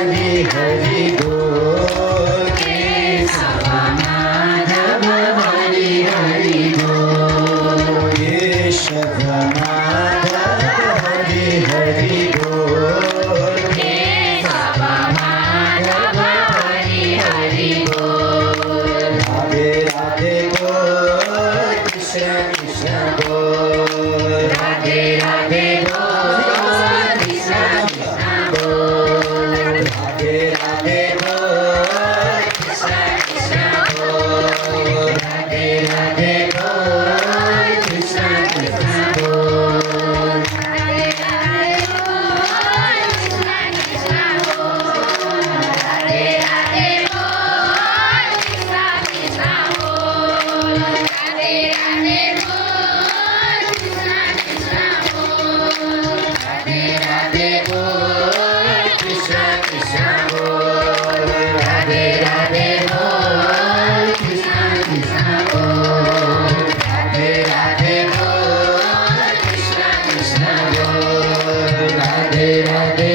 हरि बोल केशव माधव हरि हरि बोल केशव माधव हरि हरि बोल केशव माधव हरि हरि बोल राधे राधे बोल कृष्ण कृष्ण बोल राधे राधे बोल कृष्ण कृष्ण बोल राधे राधे बोल कृष्ण कृष्ण बोल राधे राधे बोल कृष्ण कृष्ण बोल राधे राधे बोल कृष्ण कृष्ण बोल राधे राधे बोल कृष्ण कृष्ण बोल राधे राधे बोल कृष्ण कृष्ण बोल राधे राधे बोल कृष्ण कृष्ण बोल राधे राधे बोल कृष्ण कृष्ण बोल राधे राधे बोल कृष्ण कृष्ण बोल राधे राधे